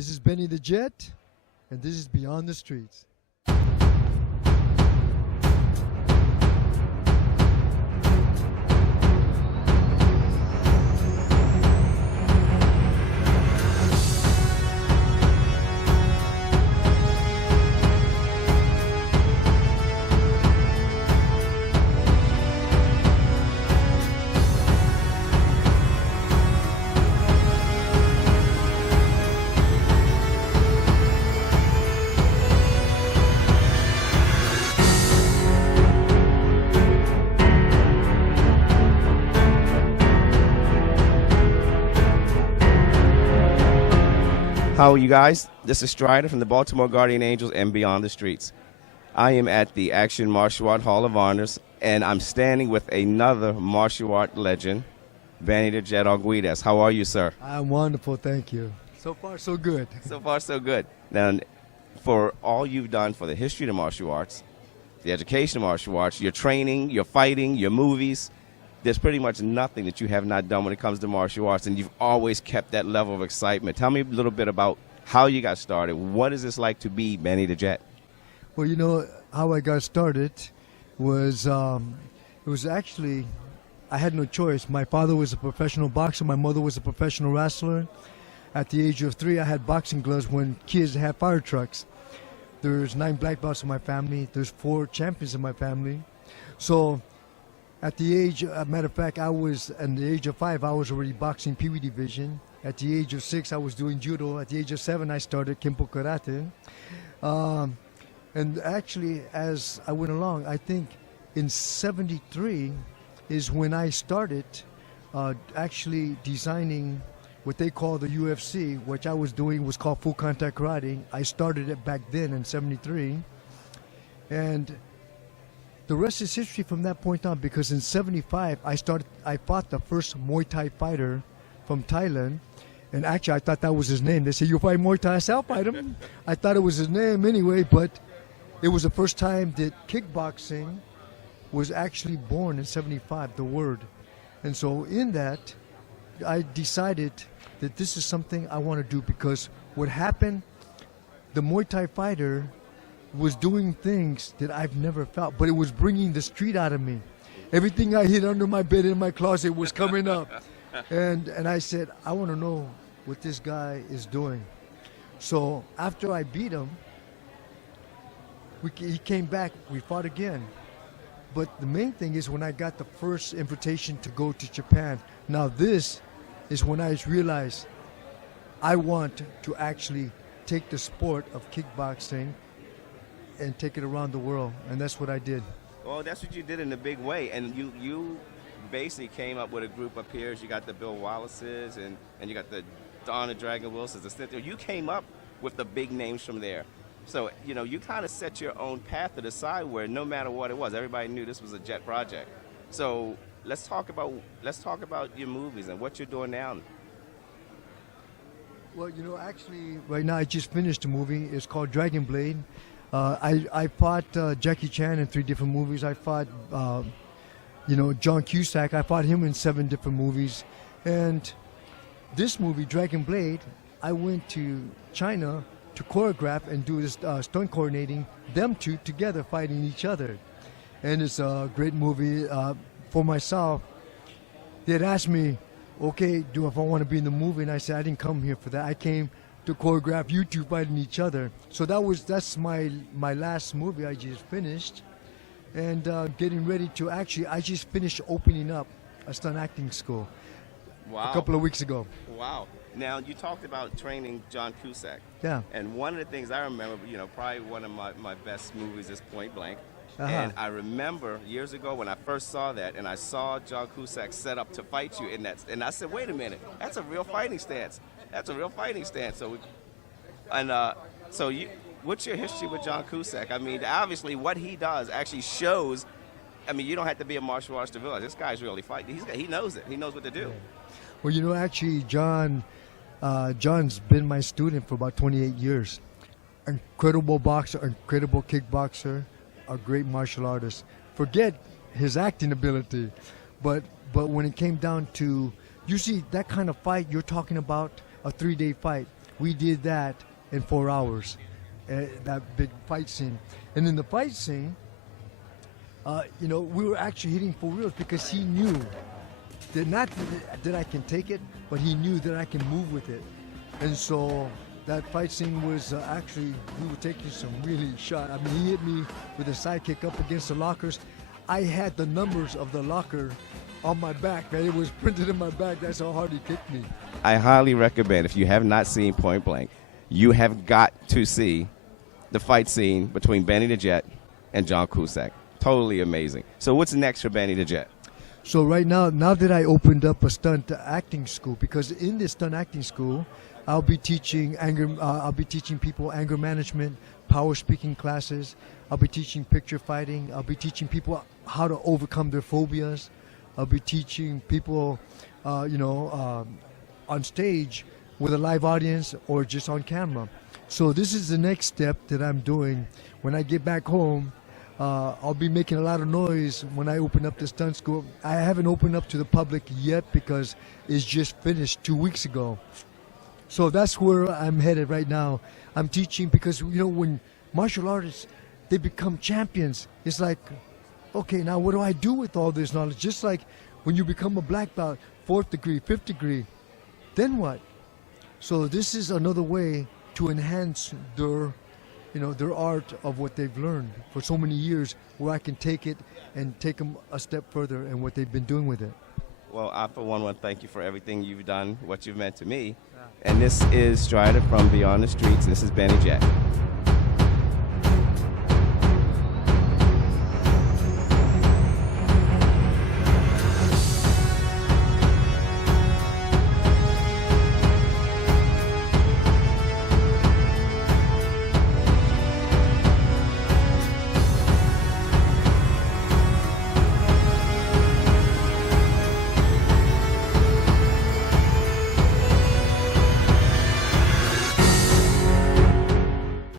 This is Benny the Jet, and this is Beyond the Streets. How are you guys? This is Strider from the Baltimore Guardian Angels and Beyond the Streets. I am at the Action Martial Art Hall of Honors, and I'm standing with another martial art legend, Benny the Jet Urquidez. How are you, sir? I'm wonderful, thank you. So far, so good. So far, so good. Now, for all you've done for the history of the martial arts, the education of martial arts, your training, your fighting, your movies, there's pretty much nothing that you have not done when it comes to martial arts, and you've always kept that level of excitement. Tell me a little bit about how you got started. What is this like to be Benny the Jet? Well, you know, how I got started was, it was actually, I had no choice. My father was a professional boxer. My mother was a professional wrestler. At the age of 3, I had boxing gloves when kids had fire trucks. There's 9 black belts in my family. There's 4 champions in my family. So at the age, matter of fact, at the age of 5, I was already boxing Pee Wee division. At the age of 6, I was doing judo. At the age of 7, I started Kempo Karate. And actually, as I went along, I think in 73 is when I started actually designing what they call the UFC, which I was doing was called full contact karate. I started it back then in 73. And the rest is history from that point on, because in 75, I fought the first Muay Thai fighter from Thailand. And actually, I thought that was his name. They said, "You fight Muay Thai?" I said, "I'll fight him." I thought it was his name anyway, but it was the first time that kickboxing was actually born in 75, the word. And so in that, I decided that this is something I want to do, because what happened, the Muay Thai fighter was doing things that I've never felt, but it was bringing the street out of me. Everything I hid under my bed in my closet was coming up. And I said, I want to know what this guy is doing. So after I beat him, he came back, we fought again. But the main thing is when I got the first invitation to go to Japan, now this is when I realized I want to actually take the sport of kickboxing and take it around the world, and that's what I did. Well, that's what you did in a big way, and you basically came up with a group of peers. You got the Bill Wallaces, and you got the Donna Dragon Wilsons, the Cynthia. You came up with the big names from there. So, you know, you kind of set your own path to the side where no matter what it was, everybody knew this was a Jet project. So let's talk about your movies and what you're doing now. Well, you know, actually, right now I just finished a movie. It's called Dragon Blade. I fought Jackie Chan in 3 different movies. I fought, John Cusack. I fought him in 7 different movies. And this movie, Dragon Blade, I went to China to choreograph and do this stunt coordinating, them 2 together fighting each other. And it's a great movie. For myself, they had asked me, okay, if I want to be in the movie, and I said I didn't come here for that. I came to choreograph you 2 fighting each other. So that's my last movie I just finished, and getting ready to I just finished opening up a stunt acting school. Wow. A couple of weeks ago. Wow. Now, you talked about training John Cusack. Yeah. And one of the things I remember, probably one of my best movies is Point Blank. Uh-huh. And I remember years ago when I first saw that, and I saw John Cusack set up to fight you in that, and I said, wait a minute, that's a real fighting stance. That's a real fighting stance. So, what's your history with John Cusack? I mean, obviously what he does actually shows, I mean, you don't have to be a martial artist to realize this guy's really fighting. He knows it. He knows what to do. Well, actually, John's been my student for about 28 years. Incredible boxer, incredible kickboxer, a great martial artist. Forget his acting ability, but when it came down to, you see, that kind of fight you're talking about, a 3-day fight. We did that in 4 hours, that big fight scene. And in the fight scene, we were actually hitting for reals because he knew that not that I can take it, but he knew that I can move with it. And so that fight scene was actually, we were taking some really shot. I mean, he hit me with a side kick up against the lockers. I had the numbers of the locker on my back, man. It was printed in my back. That's how hard he kicked me. I highly recommend, if you have not seen Point Blank, you have got to see the fight scene between Benny the Jet and John Cusack. Totally amazing. So what's next for Benny the Jet? So right now that I opened up a stunt acting school, because in this stunt acting school, I'll be teaching people anger management, power speaking classes. I'll be teaching picture fighting. I'll be teaching people how to overcome their phobias. I'll be teaching people, on stage with a live audience or just on camera. So this is the next step that I'm doing. When I get back home, I'll be making a lot of noise when I open up the stunt school. I haven't opened up to the public yet because it's just finished 2 weeks ago. So that's where I'm headed right now. I'm teaching because, when martial artists, they become champions, it's like, okay, now what do I do with all this knowledge? Just like when you become a black belt, 4th degree, 5th degree, then what? So this is another way to enhance their art of what they've learned for so many years, where I can take it and take them a step further in what they've been doing with it. Well, I, for one, want to thank you for everything you've done, what you've meant to me. And this is Strider from Beyond the Streets. This is Benny Jet.